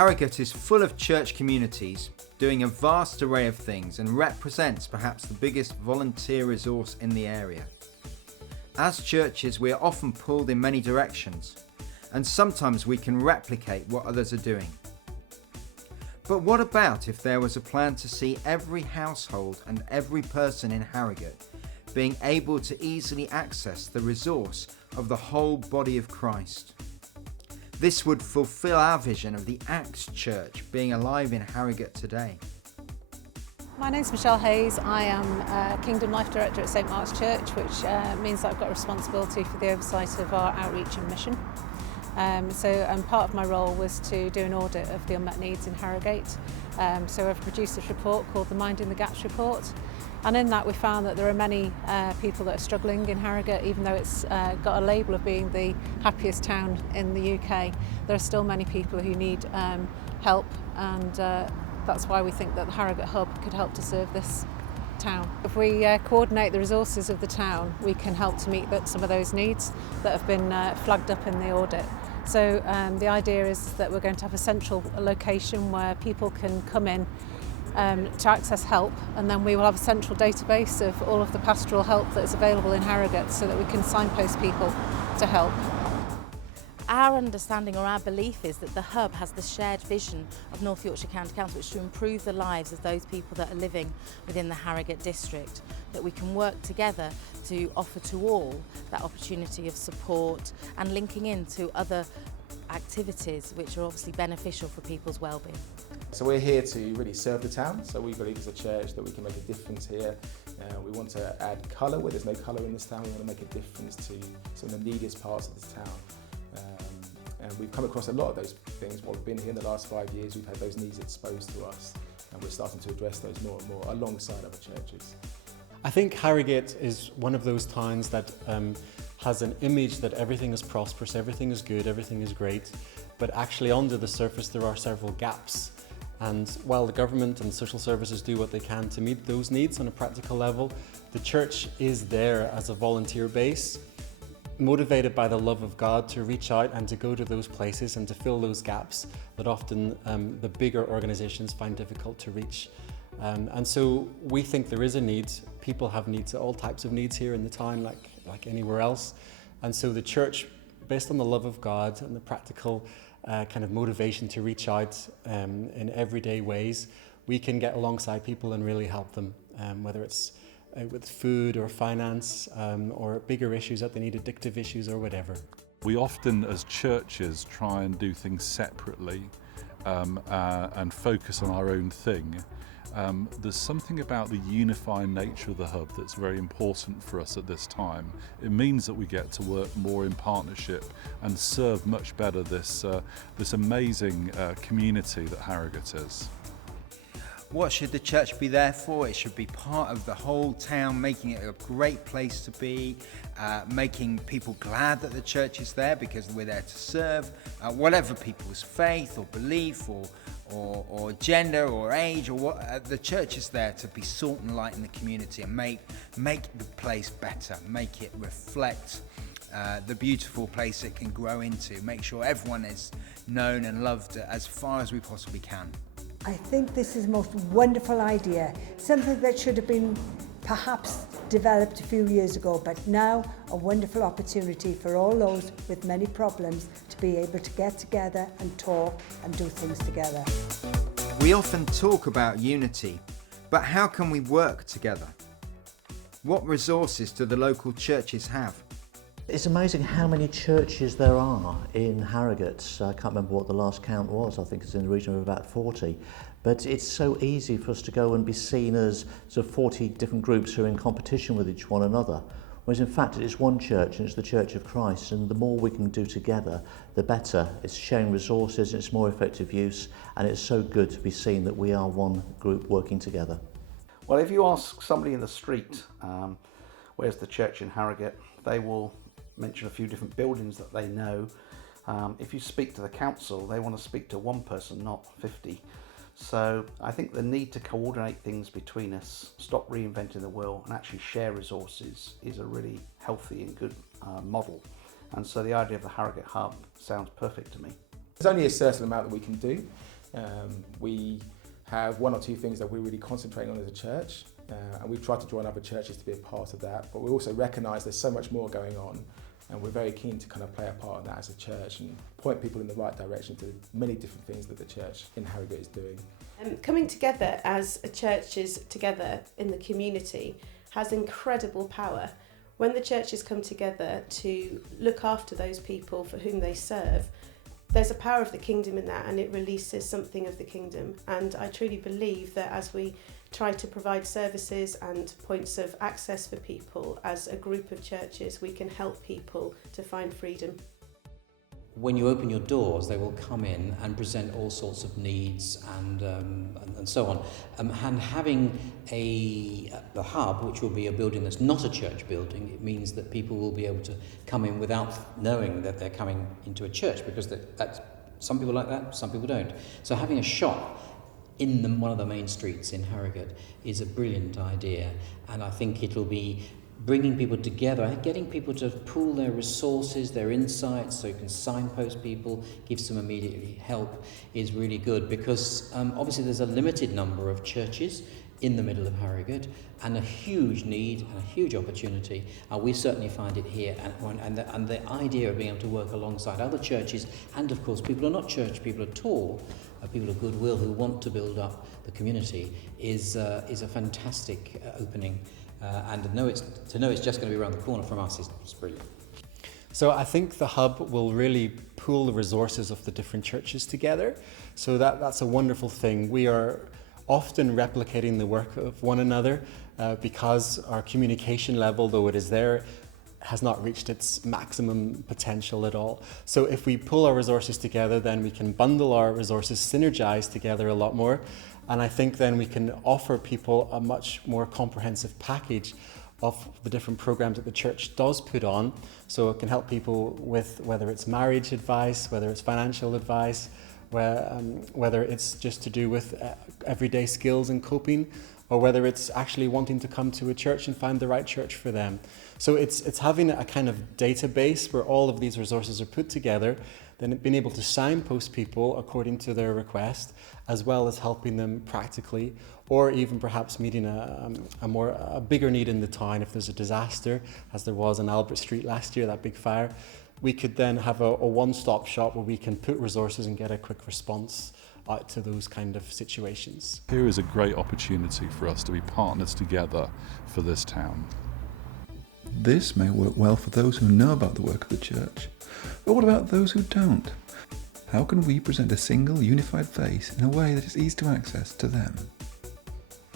Harrogate is full of church communities doing a vast array of things and represents perhaps the biggest volunteer resource in the area. As churches, we are often pulled in many directions, and sometimes we can replicate what others are doing. But what about if there was a plan to see every household and every person in Harrogate being able to easily access the resource of the whole body of Christ? This would fulfill our vision of the Acts Church being alive in Harrogate today. My name's Michelle Hayes. I am Kingdom Life Director at St Mark's Church, which means that I've got responsibility for the oversight of our outreach and mission. Part of my role was to do an audit of the unmet needs in Harrogate. So I've produced this report called the Minding the Gaps report. And in that we found that there are many people that are struggling in Harrogate. Even though it's got a label of being the happiest town in the UK, there are still many people who need help, and that's why we think that the Harrogate Hub could help to serve this town. If we coordinate the resources of the town, we can help to meet some of those needs that have been flagged up in the audit. So the idea is that we're going to have a central location where people can come in to access help, and then we will have a central database of all of the pastoral help that is available in Harrogate so that we can signpost people to help. Our understanding or our belief is that the Hub has the shared vision of North Yorkshire County Council, which is to improve the lives of those people that are living within the Harrogate district, that we can work together to offer to all that opportunity of support and linking into other activities which are obviously beneficial for people's well-being. So we're here to really serve the town, so we believe as a church that we can make a difference here. We want to add colour where there's no colour in this town. We want to make a difference to some of the neediest parts of this town. And we've come across a lot of those things while we've been here in the last 5 years. We've had those needs exposed to us, and we're starting to address those more and more alongside other churches. I think Harrogate is one of those towns that has an image that everything is prosperous, everything is good, everything is great, but actually under the surface there are several gaps. And while the government and social services do what they can to meet those needs on a practical level, the church is there as a volunteer base, motivated by the love of God to reach out and to go to those places and to fill those gaps that often the bigger organisations find difficult to reach. And so we think there is a need. People have needs, all types of needs here in the town, like anywhere else. And so the church, based on the love of God and the practical kind of motivation to reach out in everyday ways, we can get alongside people and really help them, whether it's with food or finance or bigger issues that they need, addictive issues or whatever. We often as churches try and do things separately and focus on our own thing. There's something about the unifying nature of the Hub that's very important for us at this time. It means that we get to work more in partnership and serve much better this amazing community that Harrogate is. What should the church be there for? It should be part of the whole town, making it a great place to be, making people glad that the church is there because we're there to serve, whatever people's faith or belief or gender or age or what. The church is there to be salt and light in the community and make the place better, make it reflect the beautiful place it can grow into, make sure everyone is known and loved as far as we possibly can. I think this is the most wonderful idea, something that should have been perhaps developed a few years ago, but now a wonderful opportunity for all those with many problems to be able to get together and talk and do things together. We often talk about unity, but how can we work together? What resources do the local churches have? It's amazing how many churches there are in Harrogate. I can't remember what the last count was. I think it's in the region of about 40. But it's so easy for us to go and be seen as sort of 40 different groups who are in competition with each one another. Whereas in fact it is one church and it's the Church of Christ, and the more we can do together, the better. It's sharing resources, it's more effective use, and it's so good to be seen that we are one group working together. Well, if you ask somebody in the street, where's the church in Harrogate, they will mention a few different buildings that they know. If you speak to the council, they want to speak to one person, not 50. So I think the need to coordinate things between us, stop reinventing the wheel and actually share resources is a really healthy and good model. And so the idea of the Harrogate Hub sounds perfect to me. There's only a certain amount that we can do. We have one or two things that we're really concentrating on as a church, and we've tried to join other churches to be a part of that, but we also recognise there's so much more going on, and we're very keen to kind of play a part in that as a church and point people in the right direction to many different things that the church in Harrogate is doing. Coming together as churches together in the community has incredible power. When the churches come together to look after those people for whom they serve, there's a power of the kingdom in that, and it releases something of the kingdom. And I truly believe that as we try to provide services and points of access for people as a group of churches, we can help people to find freedom. When you open your doors, they will come in and present all sorts of needs and so on. And having the hub, which will be a building that's not a church building, it means that people will be able to come in without knowing that they're coming into a church, because that's some people like that, some people don't. So having a shop in one of the main streets in Harrogate is a brilliant idea, and I think it'll be bringing people together, getting people to pool their resources, their insights, so you can signpost people, give some immediate help, is really good, because obviously there's a limited number of churches in the middle of Harrogate and a huge need and a huge opportunity. We certainly find it here, and the idea of being able to work alongside other churches, and of course people who are not church people at all, people of goodwill who want to build up the community, is a fantastic opening. And to know it's just going to be around the corner from us is brilliant. So I think the hub will really pool the resources of the different churches together. So that's a wonderful thing. We are often replicating the work of one another because our communication level, though it is there, has not reached its maximum potential at all. So if we pull our resources together, then we can bundle our resources, synergize together a lot more. And I think then we can offer people a much more comprehensive package of the different programs that the church does put on. So it can help people with whether it's marriage advice, whether it's financial advice, whether it's just to do with everyday skills and coping, or whether it's actually wanting to come to a church and find the right church for them. So it's having a kind of database where all of these resources are put together, then being able to signpost people according to their request, as well as helping them practically, or even perhaps meeting a bigger need in the town. If there's a disaster, as there was on Albert Street last year, that big fire, we could then have a one-stop shop where we can put resources and get a quick response out to those kind of situations. Here is a great opportunity for us to be partners together for this town. This may work well for those who know about the work of the church, but what about those who don't? How can we present a single, unified face in a way that is easy to access to them?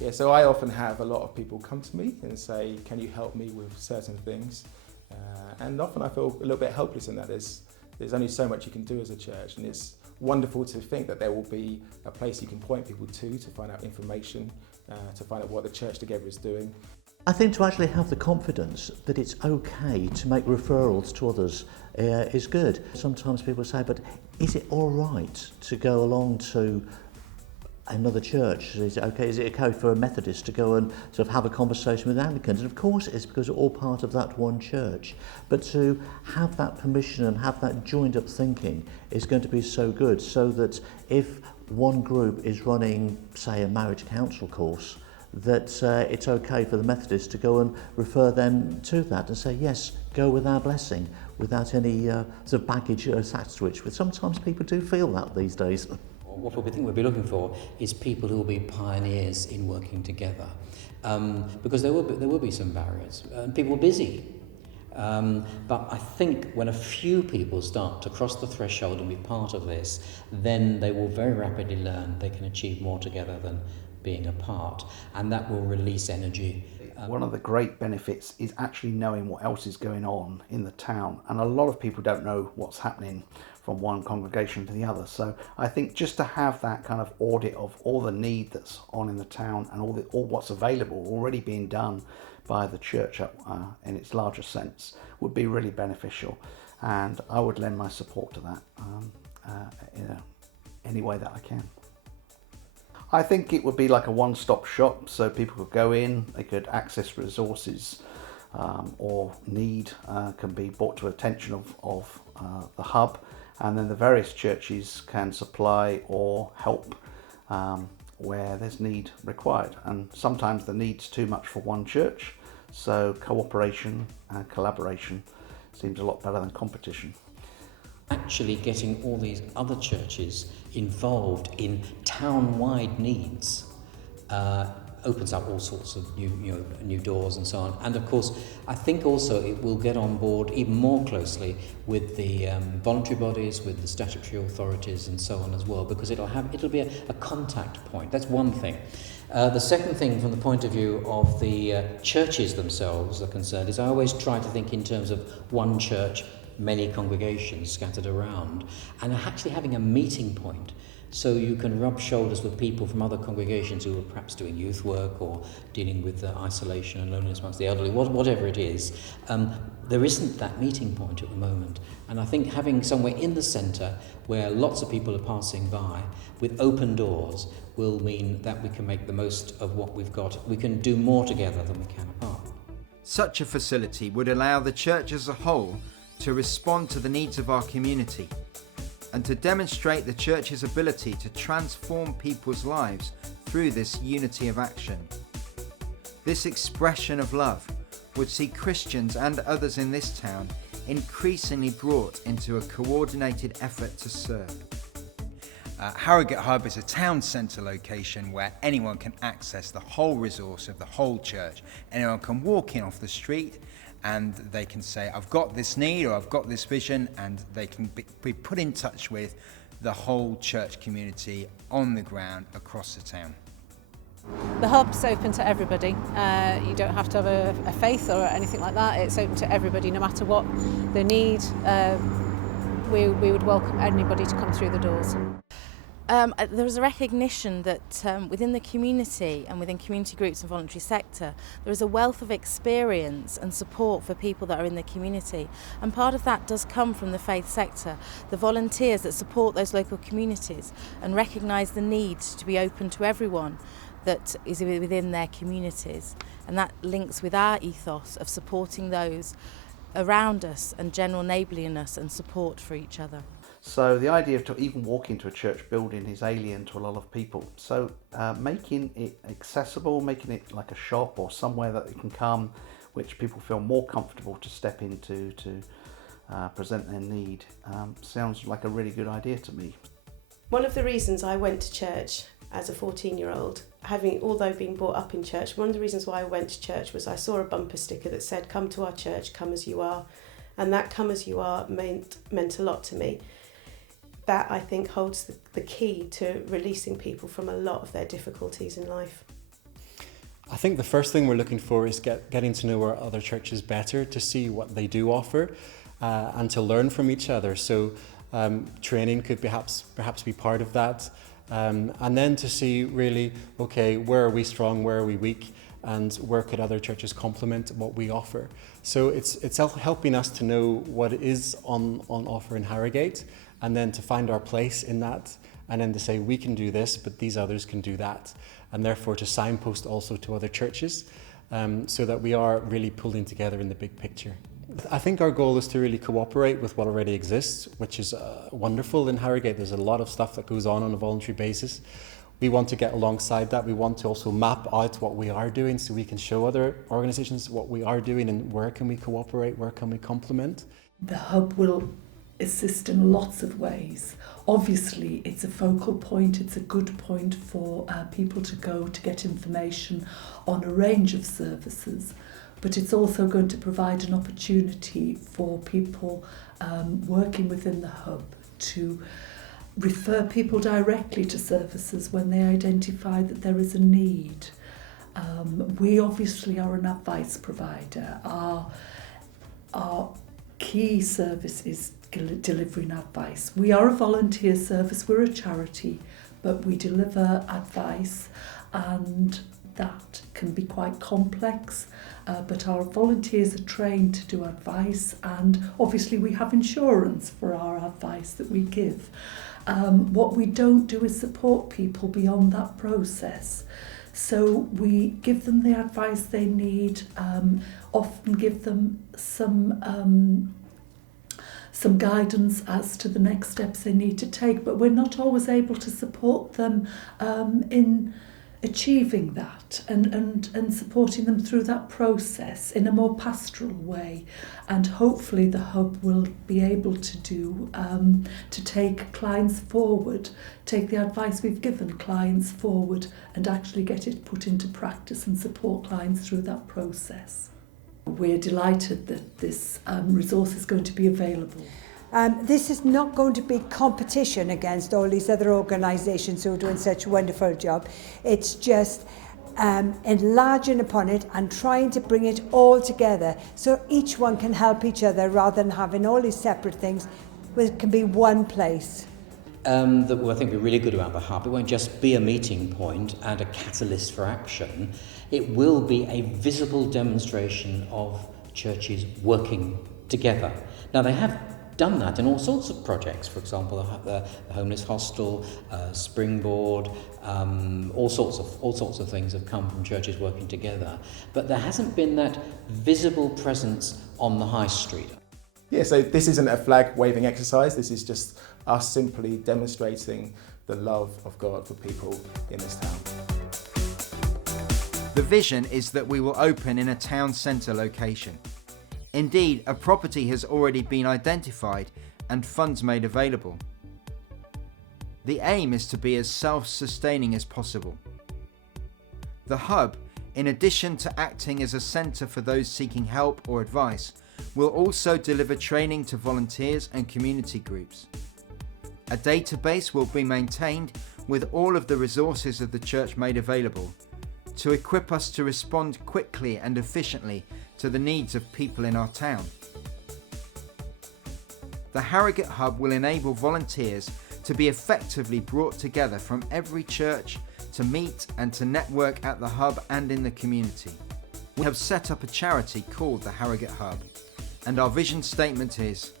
Yeah, so I often have a lot of people come to me and say, can you help me with certain things? And often I feel a little bit helpless in that. There's only so much you can do as a church, and it's wonderful to think that there will be a place you can point people to find out information, to find out what the church together is doing. I think to actually have the confidence that it's okay to make referrals to others is good. Sometimes people say, but is it all right to go along to another church? Is it okay for a Methodist to go and sort of have a conversation with Anglicans? And of course it is, because we're all part of that one church. But to have that permission and have that joined up thinking is going to be so good, so that if one group is running, say, a marriage counsel course, that it's okay for the Methodists to go and refer them to that and say, yes, go with our blessing, without any sort of baggage attached to it. Sometimes people do feel that these days. What we think we'll be looking for is people who will be pioneers in working together, because there will be some barriers, and people are busy. But I think when a few people start to cross the threshold and be part of this, then they will very rapidly learn they can achieve more together than being apart, and that will release energy. One of the great benefits is actually knowing what else is going on in the town, and a lot of people don't know what's happening from one congregation to the other. So I think just to have that kind of audit of all the need that's on in the town and all what's available already being done by the church in its larger sense would be really beneficial, and I would lend my support to that in any way that I can. I think it would be like a one-stop shop, so people could go in, they could access resources or need can be brought to attention of the hub, and then the various churches can supply or help where there's need required. And sometimes the need's too much for one church, so cooperation and collaboration seems a lot better than competition. Actually getting all these other churches involved in town-wide needs opens up all sorts of new doors and so on. And of course, I think also it will get on board even more closely with the voluntary bodies, with the statutory authorities and so on as well, because it'll be a contact point. That's one thing. The second thing, from the point of view of the churches themselves are concerned, is I always try to think in terms of one church, many congregations scattered around, and actually having a meeting point so you can rub shoulders with people from other congregations who are perhaps doing youth work or dealing with isolation and loneliness amongst the elderly, whatever it is. There isn't that meeting point at the moment, and I think having somewhere in the centre where lots of people are passing by with open doors will mean that we can make the most of what we've got. We can do more together than we can apart. Such a facility would allow the church as a whole to respond to the needs of our community and to demonstrate the church's ability to transform people's lives through this unity of action. This expression of love would see Christians and others in this town increasingly brought into a coordinated effort to serve. Harrogate Hub is a town centre location where anyone can access the whole resource of the whole church. Anyone can walk in off the street and they can say, I've got this need or I've got this vision, and they can be put in touch with the whole church community on the ground across the town. The hub's open to everybody. You don't have to have a faith or anything like that. It's open to everybody, no matter what the need. We would welcome anybody to come through the doors. There is a recognition that within the community and within community groups and voluntary sector, there is a wealth of experience and support for people that are in the community. And part of that does come from the faith sector, the volunteers that support those local communities and recognise the need to be open to everyone that is within their communities. And that links with our ethos of supporting those around us and general neighbourliness and support for each other. So the idea of to even walk into a church building is alien to a lot of people. So making it accessible, making it like a shop or somewhere that they can come, which people feel more comfortable to step into to present their need, sounds like a really good idea to me. One of the reasons I went to church as a 14-year-old, although being brought up in church, one of the reasons why I went to church was I saw a bumper sticker that said, "Come to our church, come as you are." And that "come as you are" meant a lot to me. That, I think, holds the key to releasing people from a lot of their difficulties in life. I think the first thing we're looking for is getting to know our other churches better, to see what they do offer and to learn from each other. So training could perhaps be part of that. And then to see really, okay, where are we strong, where are we weak, and where could other churches complement what we offer. So it's helping us to know what is on offer in Harrogate, and then to find our place in that, and then to say we can do this, but these others can do that, and therefore to signpost also to other churches, so that we are really pulling together in the big picture. I think our goal is to really cooperate with what already exists, which is wonderful in Harrogate. There's a lot of stuff that goes on a voluntary basis. We want to get alongside that. We want to also map out what we are doing so we can show other organisations what we are doing and where can we cooperate, where can we complement. The hub will assist in lots of ways. Obviously, it's a focal point, it's a good point for people to go to get information on a range of services, but it's also going to provide an opportunity for people working within the hub to refer people directly to services when they identify that there is a need. We obviously are an advice provider. Our key service is delivering advice. We are a volunteer service, we're a charity, but we deliver advice, and that can be quite complex, but our volunteers are trained to do advice, and obviously we have insurance for our advice that we give. What we don't do is support people beyond that process. So we give them the advice they need, often give them some some guidance as to the next steps they need to take, but we're not always able to support them in achieving that and supporting them through that process in a more pastoral way. And hopefully the hub will be able to do to take clients forward, take the advice we've given clients forward and actually get it put into practice and support clients through that process. We're delighted that this resource is going to be available. This is not going to be competition against all these other organisations who are doing such a wonderful job. It's just enlarging upon it and trying to bring it all together so each one can help each other rather than having all these separate things. It can be one place. That I think we're really good about the hub. It won't just be a meeting point and a catalyst for action. It will be a visible demonstration of churches working together. Now they have done that in all sorts of projects. For example, the homeless hostel, Springboard, all sorts of things have come from churches working together. But there hasn't been that visible presence on the high street. Yeah, so this isn't a flag waving exercise. This is just us simply demonstrating the love of God for people in this town. The vision is that we will open in a town centre location. Indeed, a property has already been identified and funds made available. The aim is to be as self-sustaining as possible. The hub, in addition to acting as a centre for those seeking help or advice, will also deliver training to volunteers and community groups. A database will be maintained with all of the resources of the church made available to equip us to respond quickly and efficiently to the needs of people in our town. The Harrogate Hub will enable volunteers to be effectively brought together from every church to meet and to network at the hub and in the community. We have set up a charity called the Harrogate Hub, and our vision statement is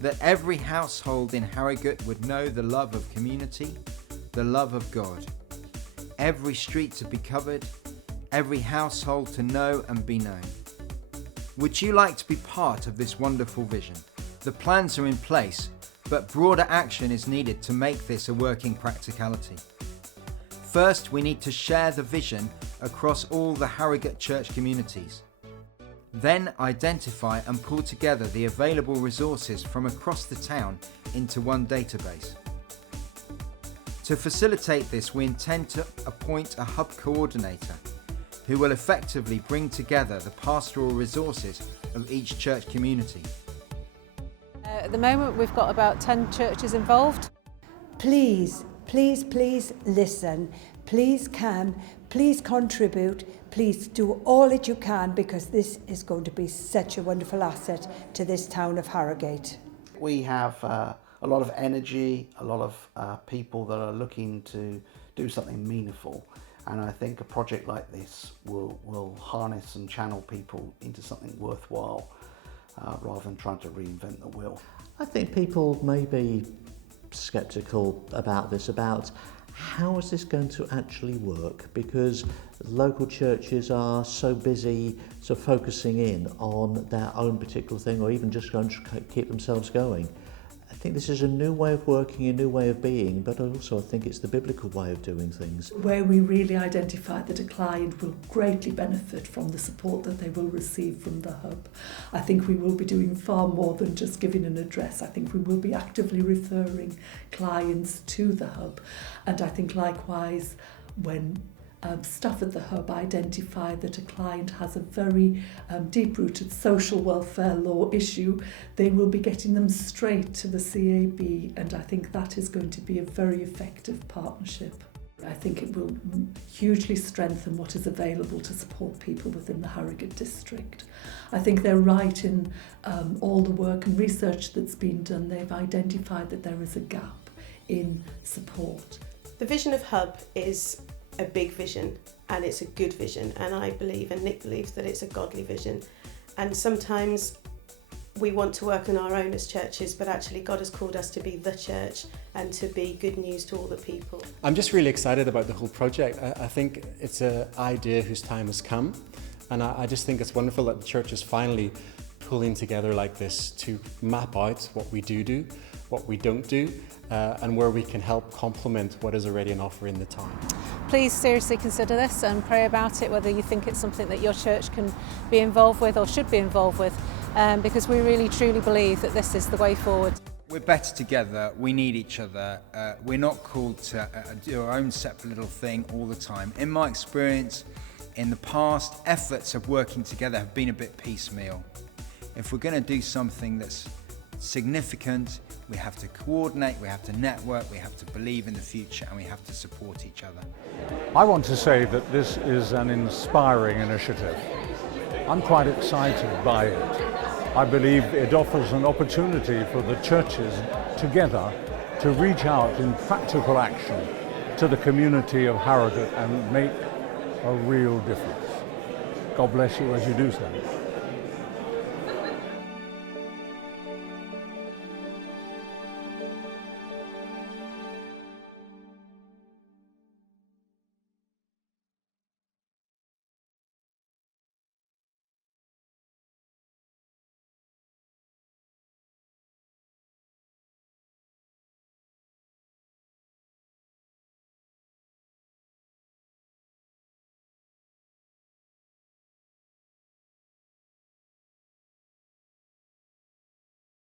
that every household in Harrogate would know the love of community, the love of God. Every street to be covered, every household to know and be known. Would you like to be part of this wonderful vision? The plans are in place, but broader action is needed to make this a working practicality. First, we need to share the vision across all the Harrogate church communities. Then identify and pull together the available resources from across the town into one database. To facilitate this, we intend to appoint a hub coordinator who will effectively bring together the pastoral resources of each church community. At the moment we've got about 10 churches involved. Please, please, please listen. Please come. Please contribute. Please do all that you can because this is going to be such a wonderful asset to this town of Harrogate. We have a lot of energy, a lot of people that are looking to do something meaningful. And I think a project like this will harness and channel people into something worthwhile rather than trying to reinvent the wheel. I think people may be sceptical about this, about how is this going to actually work, because local churches are so busy focusing in on their own particular thing, or even just going to keep themselves going. I think this is a new way of working, a new way of being, but also I think it's the biblical way of doing things. Where we really identify that a client will greatly benefit from the support that they will receive from the hub. I think we will be doing far more than just giving an address. I think we will be actively referring clients to the hub. And I think likewise when staff at the hub identify that a client has a very deep-rooted social welfare law issue, they will be getting them straight to the CAB, and I think that is going to be a very effective partnership. I think it will hugely strengthen what is available to support people within the Harrogate district. I think they're right in all the work and research that's been done. They've identified that there is a gap in support. The vision of Hub is a big vision, and it's a good vision, and I believe, and Nick believes, that it's a godly vision. And sometimes we want to work on our own as churches, but actually God has called us to be the church and to be good news to all the people. I'm just really excited about the whole project. I think it's an idea whose time has come, and I just think it's wonderful that the church is finally pulling together like this to map out what we do, what we don't do, and where we can help complement what is already an offer in the town. Please seriously consider this and pray about it, whether you think it's something that your church can be involved with or should be involved with, because we really truly believe that this is the way forward. We're better together, we need each other, we're not called to do our own separate little thing all the time. In my experience, in the past, efforts of working together have been a bit piecemeal. If we're going to do something that's significant, we have to coordinate, we have to network, we have to believe in the future, and we have to support each other. I want to say that this is an inspiring initiative. I'm quite excited by it. I believe it offers an opportunity for the churches together to reach out in practical action to the community of Harrogate and make a real difference. God bless you as you do so.